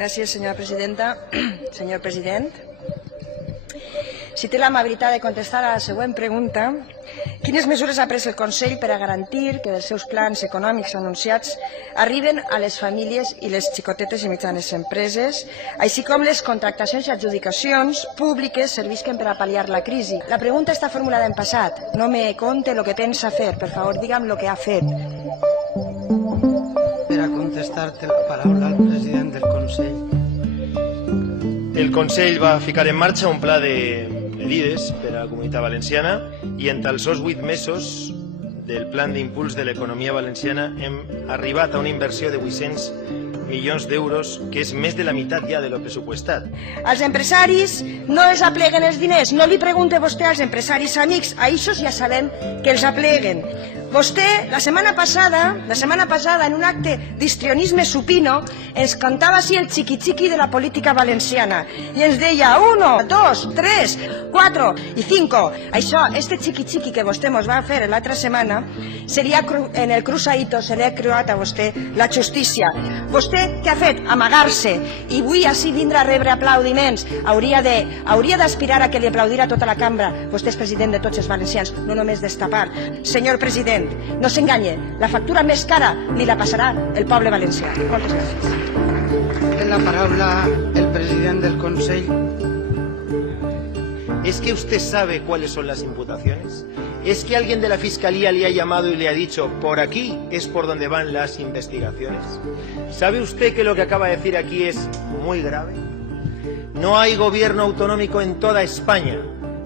Gràcies, senyora presidenta. Senyor president, si té l'amabilitat de contestar a la següent pregunta, quines mesures ha pres el Consell per a garantir que dels seus plans econòmics anunciats arriben a les famílies i les xicotetes i mitjanes empreses, així com les contractacions i adjudicacions públiques servisquen per a pal·liar la crisi? La pregunta està formulada en passat. No me conte lo que pensa fer. Per favor, digue'm lo que ha fet. Per a contestar-te la paraula al president del Consell. El Consell va ficar en marxa un pla de medides per a la Comunitat Valenciana i entre els 8 mesos del plan d'impuls de l'economia valenciana hem arribat a una inversió de 800 milions d'euros, que és més de la meitat ja de lo pressupostat. Els empresaris no els apleguen els diners. No li pregunte vostè als empresaris amics. A ixos ja sabem que els apleguen. Vostè, la setmana passada, en un acte d'histrionisme supino, ens cantava així el xiqui-xiqui de la política valenciana. I ens deia 1, 2, 3, 4 i 5. Això, este xiqui-xiqui que vostè ens va fer l'altra setmana, seria en el Cruzaito, se li ha creuat a vostè la justícia. Vostè què ha fet? Amagar-se. I avui així vindre a rebre aplaudiments. Hauria d'aspirar a que li aplaudira tota la cambra. Vostè és president de tots els valencians, no només d'esta part. Senyor president, no s'enganye, la factura més cara li la passarà el poble valencià. Moltes gràcies. Té la paraula el president del Consell. ¿Es que usted sabe cuáles son las imputaciones? ¿Es que alguien de la Fiscalía le ha llamado y le ha dicho por aquí es por donde van las investigaciones? ¿Sabe usted que lo que acaba de decir aquí es muy grave? No hay gobierno autonómico en toda España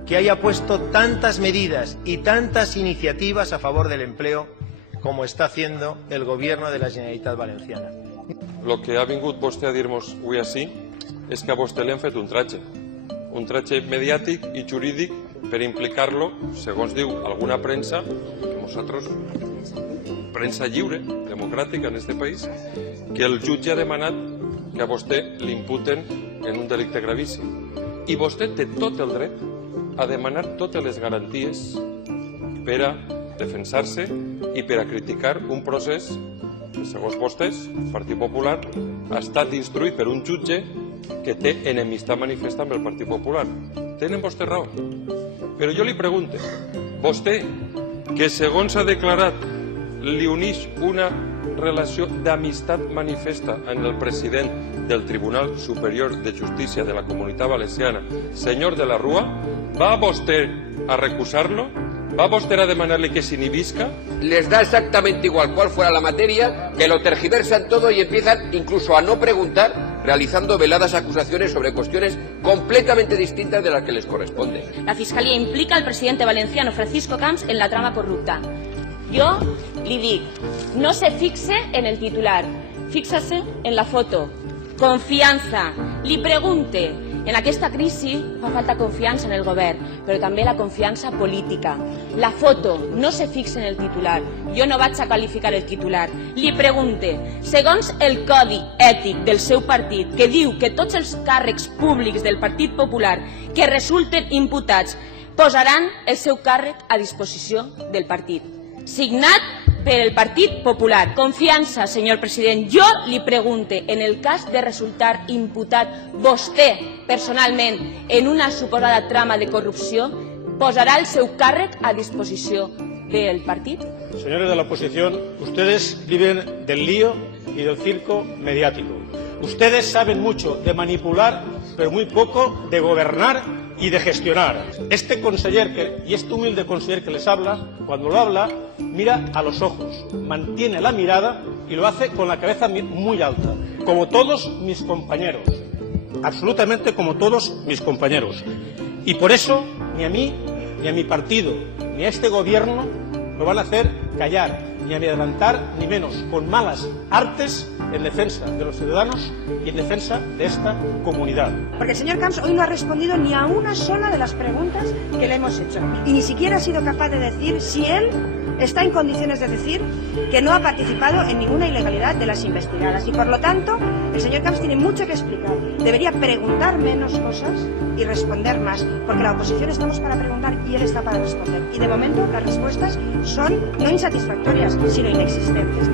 que haya puesto tantas medidas y tantas iniciativas a favor del empleo como está haciendo el gobierno de la Generalitat Valenciana. Lo que ha vingut vostè a dir-nos avui així és que a vostè li han fet un tratge mediàtic i jurídic per implicar-lo, segons diu alguna premsa, que nosaltres, premsa lliure, democràtica en este país, que el jutge ha demanat que a vostè l'imputen en un delicte gravíssim. I vostè té tot el dret a demanar totes les garanties per a defensar-se i per a criticar un procés que, segons vostès, el Partit Popular, ha estat instruït per un jutge que té enemistat manifesta amb el Partit Popular. Tenen vostè raó. Però jo li pregunto, vostè, que segons ha declarat li uneix una relació d'amistat manifesta amb el president del Tribunal Superior de Justícia de la Comunitat Valenciana, senyor de la Rúa, ¿va vostè a recusarlo? ¿Va vostè a demanarle que se inhibisca? Les da exactamente igual cuál fuera la materia, que lo tergiversan todo y empiezan incluso a no preguntar, realizando veladas acusaciones sobre cuestiones completamente distintas de las que les corresponde. La Fiscalía implica al presidente valenciano Francisco Camps en la trama corrupta. Jo li dic, no se fixe en el titular, fíxase en la foto. Confiança. Li pregunte, en aquesta crisi fa falta confiança en el govern, però també la confiança política. La foto, no se fixe en el titular. Jo no vaig a qualificar el titular. Li pregunte, segons el codi ètic del seu partit, que diu que tots els càrrecs públics del Partit Popular que resulten imputats posaran el seu càrrec a disposició del partit. Signat per el Partit Popular. Confiança, senyor president. Jo li pregunte, en el cas de resultar imputat vostè, personalment, en una suposada trama de corrupció, posarà el seu càrrec a disposició del partit? Señores de la oposición, ustedes viven del lío y del circo mediático. Ustedes saben mucho de manipular, pero muy poco de gobernar y de gestionar. Este conseller y este humilde conseller que les habla, cuando lo habla, mira a los ojos, mantiene la mirada y lo hace con la cabeza muy alta, como todos mis compañeros, absolutamente como todos mis compañeros. Y por eso, ni a mí, ni a mi partido, ni a este gobierno lo van a hacer callar, ni adelantar, ni menos, con malas artes en defensa de los ciudadanos y en defensa de esta comunidad. Porque el señor Camps hoy no ha respondido ni a una sola de las preguntas que le hemos hecho. Y ni siquiera ha sido capaz de decir si él está en condiciones de decir que no ha participado en ninguna ilegalidad de las investigadas. Y por lo tanto, el señor Camps tiene mucho que explicar. Debería preguntar menos cosas y responder más. Porque la oposición estamos para preguntar y él está para responder. Y de momento las respuestas son no insatisfactorias, sino inexistentes.